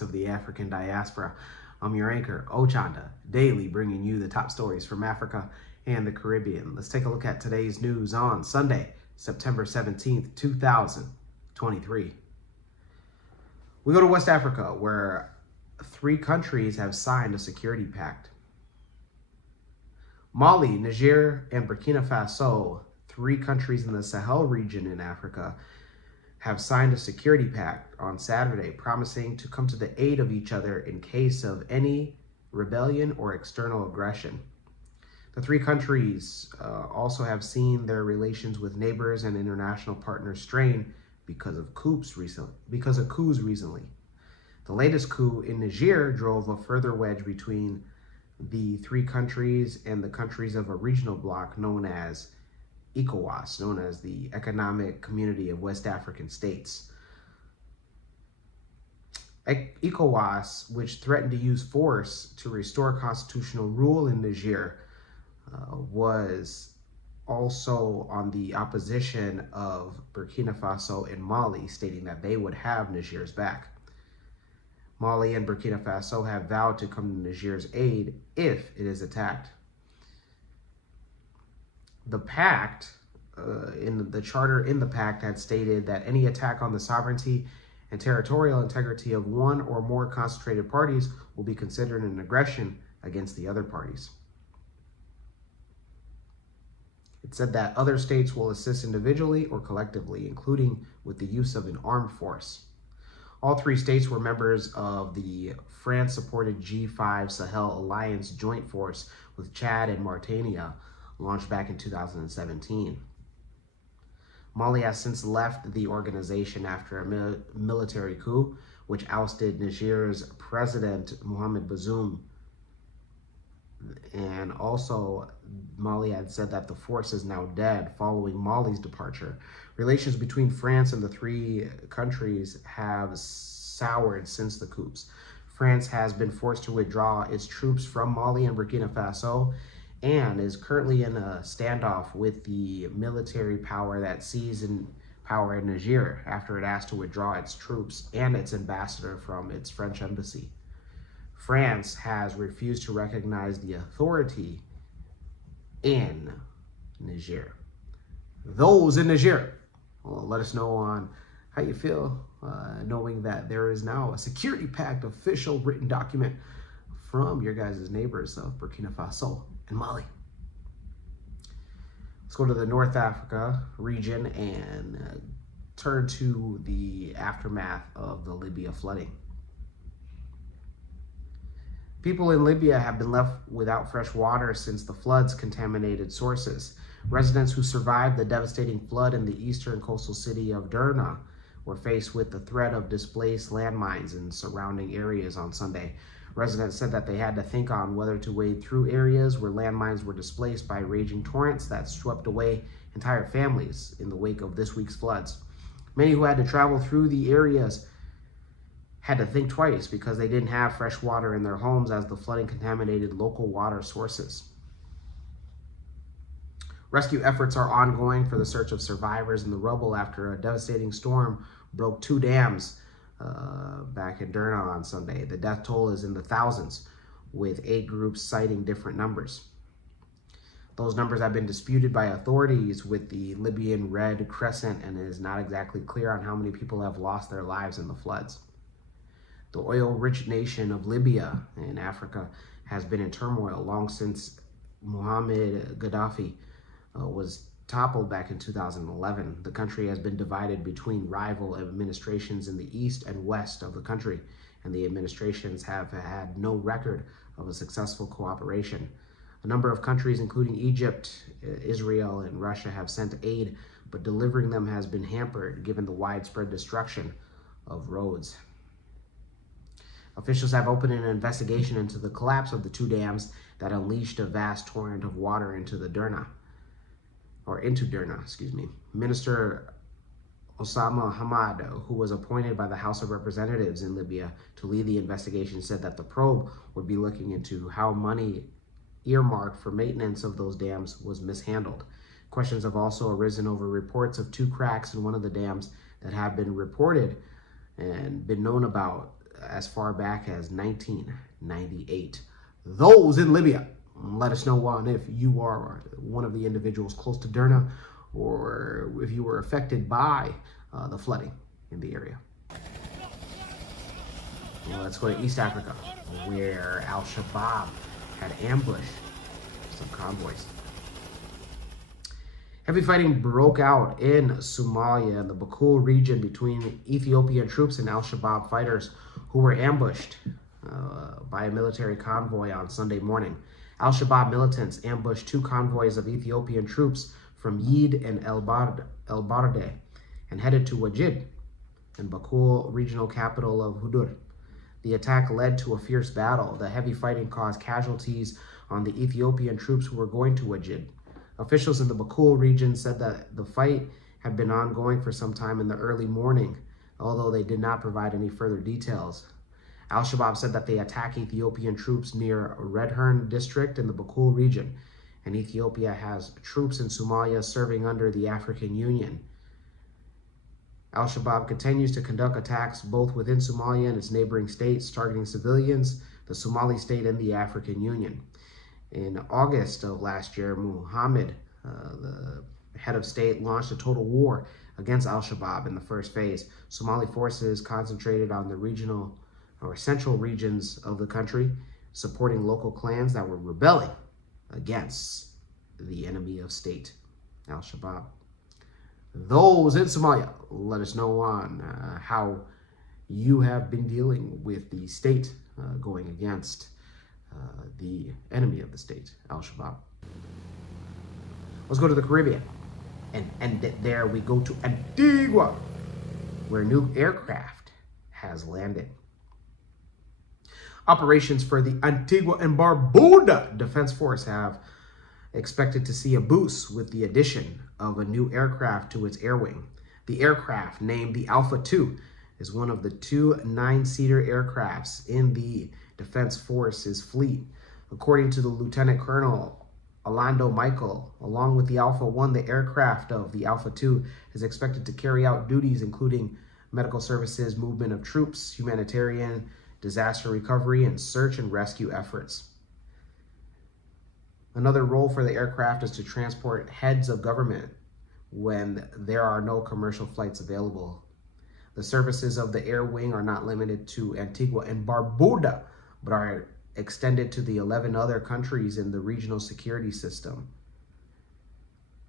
voice of the African diaspora. I'm your anchor, Ochanda, daily bringing you the top stories from Africa and the Caribbean. Let's take a look at today's news on Sunday, September 17th, 2023. We go to West Africa, where 3 countries have signed a security pact. Mali, Niger, and Burkina Faso, 3 countries in the Sahel region in Africa, have signed a security pact on Saturday, promising to come to the aid of each other in case of any rebellion or external aggression. The 3 countries also have seen their relations with neighbors and international partners strain because of coups recently. The latest coup in Niger drove a further wedge between the 3 countries and the countries of a regional bloc known as ECOWAS, known as the Economic Community of West African States. ECOWAS, which threatened to use force to restore constitutional rule in Niger, was also on the opposition of Burkina Faso and Mali, stating that they would have Niger's back. Mali and Burkina Faso have vowed to come to Niger's aid if it is attacked. The pact, in the charter in the pact, had stated that any attack on the sovereignty and territorial integrity of one or more concentrated parties will be considered an aggression against the other parties. It said that other states will assist individually or collectively, including with the use of an armed force. All 3 states were members of the France-supported G5 Sahel Alliance joint force with Chad and Mauritania, launched back in 2017. Mali has since left the organization after a military coup, which ousted Niger's president, Mohamed Bazoum. And also, Mali had said that the force is now dead following Mali's departure. Relations between France and the 3 countries have soured since the coups. France has been forced to withdraw its troops from Mali and Burkina Faso, and is currently in a standoff with the military power that seized in power in Niger after it asked to withdraw its troops and its ambassador from its French embassy. France has refused to recognize the authority in Niger. Those in Niger, well, let us know on how you feel, knowing that there is now a security pact official written document from your guys' neighbors of Burkina Faso and Mali. Let's go to the North Africa region and turn to the aftermath of the Libya flooding. People in Libya have been left without fresh water since the floods contaminated sources. Residents who survived the devastating flood in the eastern coastal city of Derna were faced with the threat of displaced landmines in surrounding areas on Sunday. Residents said that they had to think on whether to wade through areas where landmines were displaced by raging torrents that swept away entire families in the wake of this week's floods. Many who had to travel through the areas had to think twice because they didn't have fresh water in their homes as the flooding contaminated local water sources. Rescue efforts are ongoing for the search of survivors in the rubble after a devastating storm broke 2 dams back in Derna on Sunday. The death toll is in the thousands, with 8 groups citing different numbers. Those numbers have been disputed by authorities with the Libyan Red Crescent, and it is not exactly clear on how many people have lost their lives in the floods. The oil-rich nation of Libya in Africa has been in turmoil long since Muammar Gaddafi was toppled back in 2011. The country has been divided between rival administrations in the east and west of the country, and the administrations have had no record of a successful cooperation. A number of countries, including Egypt, Israel, and Russia, have sent aid, but delivering them has been hampered given the widespread destruction of roads. Officials have opened an investigation into the collapse of the 2 dams that unleashed a vast torrent of water into Derna. Minister Osama Hamad, who was appointed by the House of Representatives in Libya to lead the investigation, said that the probe would be looking into how money earmarked for maintenance of those dams was mishandled. Questions have also arisen over reports of 2 cracks in one of the dams that have been reported and been known about as far back as 1998. Those in Libya, let us know if you are one of the individuals close to Derna, or if you were affected by the flooding in the area. Well, let's go to East Africa, where Al-Shabaab had ambushed some convoys. Heavy fighting broke out in Somalia in the Bakul region between Ethiopian troops and Al-Shabaab fighters who were ambushed by a military convoy on Sunday morning. Al-Shabaab militants ambushed 2 convoys of Ethiopian troops from Yid and El Barde and headed to Wajid, in Bakul regional capital of Hudur. The attack led to a fierce battle. The heavy fighting caused casualties on the Ethiopian troops who were going to Wajid. Officials in the Bakul region said that the fight had been ongoing for some time in the early morning, although they did not provide any further details. Al-Shabaab said that they attacked Ethiopian troops near Redhern district in the Bakul region, and Ethiopia has troops in Somalia serving under the African Union. Al-Shabaab continues to conduct attacks both within Somalia and its neighboring states, targeting civilians, the Somali state, and the African Union. In August of last year, Muhammad, the head of state, launched a total war against Al-Shabaab in the first phase. Somali forces concentrated on the regional or central regions of the country, supporting local clans that were rebelling against the enemy of state, Al-Shabaab. Those in Somalia, let us know on how you have been dealing with the state going against the enemy of the state, Al-Shabaab. Let's go to the Caribbean. And there we go to Antigua, where a new aircraft has landed. Operations for the Antigua and Barbuda Defense Force have expected to see a boost with the addition of a new aircraft to its air wing. The aircraft, named the Alpha 2, is one of the 2 9-seater aircrafts in the Defense Force's fleet. According to the Lieutenant Colonel Orlando Michael, along with the Alpha 1, the aircraft of the Alpha 2 is expected to carry out duties including medical services, movement of troops, humanitarian, disaster recovery, and search and rescue efforts. Another role for the aircraft is to transport heads of government when there are no commercial flights available. The services of the air wing are not limited to Antigua and Barbuda, but are extended to the 11 other countries in the regional security system.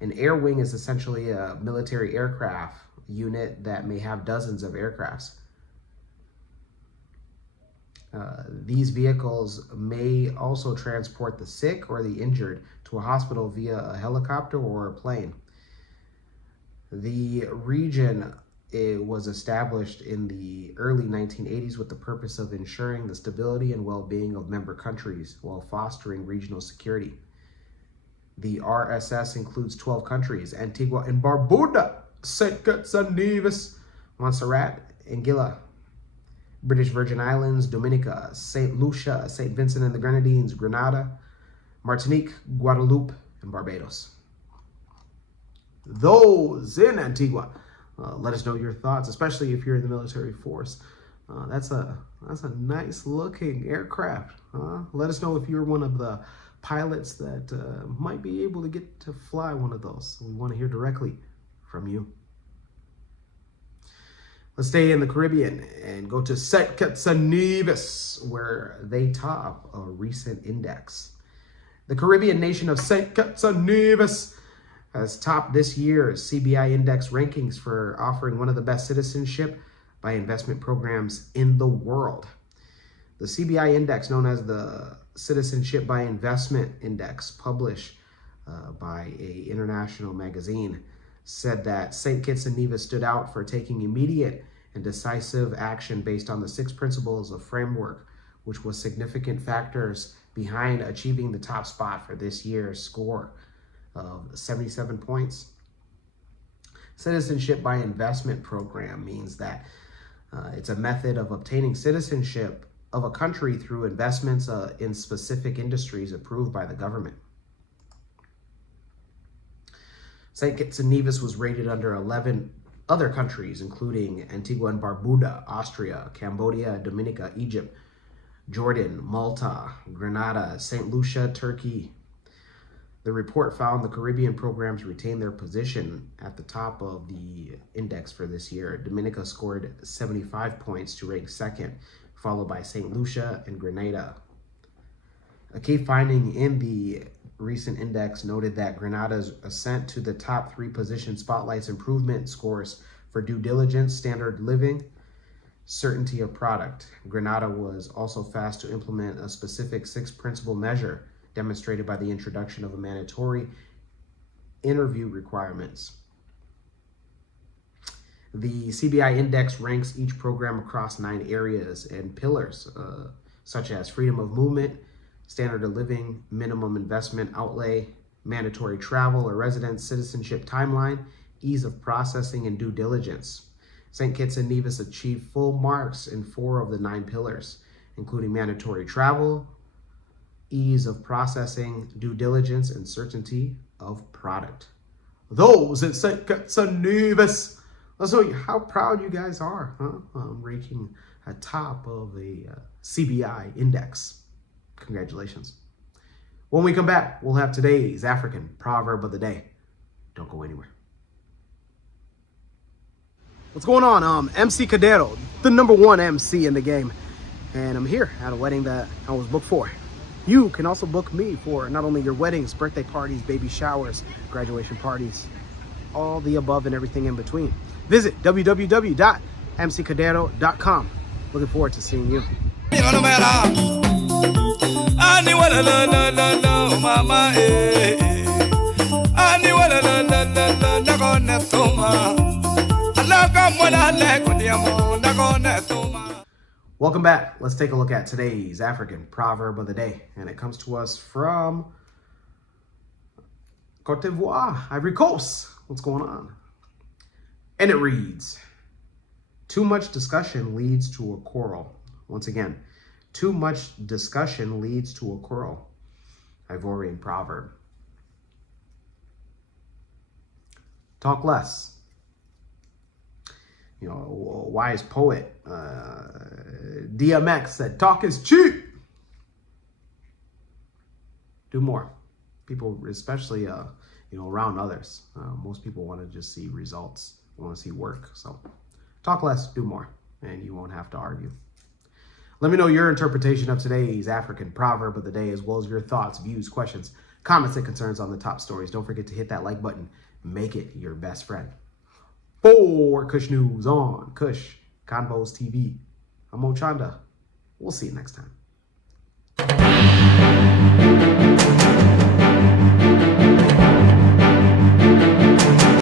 An air wing is essentially a military aircraft unit that may have dozens of aircrafts. These vehicles may also transport the sick or the injured to a hospital via a helicopter or a plane. The region was established in the early 1980s with the purpose of ensuring the stability and well-being of member countries while fostering regional security. The RSS includes 12 countries: Antigua and Barbuda, St. Kitts and Nevis, Montserrat, Anguilla, British Virgin Islands, Dominica, St. Lucia, St. Vincent and the Grenadines, Grenada, Martinique, Guadeloupe, and Barbados. Those in Antigua, let us know your thoughts, especially if you're in the military force. That's a nice looking aircraft. Let us know if you're one of the pilots that might be able to get to fly one of those. We want to hear directly from you. Let's stay in the Caribbean and go to St. Kitts and Nevis, where they top a recent index. The Caribbean nation of St. Kitts and Nevis has topped this year's CBI index rankings for offering one of the best citizenship by investment programs in the world. The CBI index, known as the Citizenship by Investment Index, published by an international magazine, said that St. Kitts and Nevis stood out for taking immediate and decisive action based on the 6 principles of framework, which was significant factors behind achieving the top spot for this year's score of 77 points. Citizenship by Investment program means that it's a method of obtaining citizenship of a country through investments in specific industries approved by the government. St. Kitts and Nevis was rated under 11 Other countries, including Antigua and Barbuda, Austria, Cambodia, Dominica, Egypt, Jordan, Malta, Grenada, St. Lucia, Turkey. The report found the Caribbean programs retained their position at the top of the index for this year. Dominica scored 75 points to rank second, followed by St. Lucia and Grenada. A key finding in the recent index noted that Grenada's ascent to the top 3 position spotlights improvement scores for due diligence, standard living, certainty of product. Grenada was also fast to implement a specific 6-principle measure demonstrated by the introduction of a mandatory interview requirements. The CBI index ranks each program across 9 areas and pillars, such as freedom of movement, standard of living, minimum investment outlay, mandatory travel or residence, citizenship timeline, ease of processing, and due diligence. St. Kitts and Nevis achieved full marks in 4 of the 9 pillars, including mandatory travel, ease of processing, due diligence, and certainty of product. Those at St. Kitts and Nevis. Let's show you how proud you guys are, ranking atop of a CBI index. Congratulations. When we come back, we'll have today's African proverb of the day. Don't go anywhere. What's going on? MC Cadero, the #1 MC in the game. And I'm here at a wedding that I was booked for. You can also book me for not only your weddings, birthday parties, baby showers, graduation parties, all the above and everything in between. Visit www.mccadero.com. Looking forward to seeing you. Welcome back. Let's take a look at today's African proverb of the day. And it comes to us from Côte d'Ivoire, Ivory Coast. What's going on? And it reads, too much discussion leads to a quarrel. Once again, too much discussion leads to a quarrel. Ivorian proverb. Talk less. You know, a wise poet, DMX said, talk is cheap. Do more. People, especially, around others. Most people want to just see results, want to see work. So talk less, do more, and you won't have to argue. Let me know your interpretation of today's African proverb of the day, as well as your thoughts, views, questions, comments, and concerns on the top stories. Don't forget to hit that like button. Make it your best friend. For Kush News on Kush Convos TV, I'm Ochanda. We'll see you next time.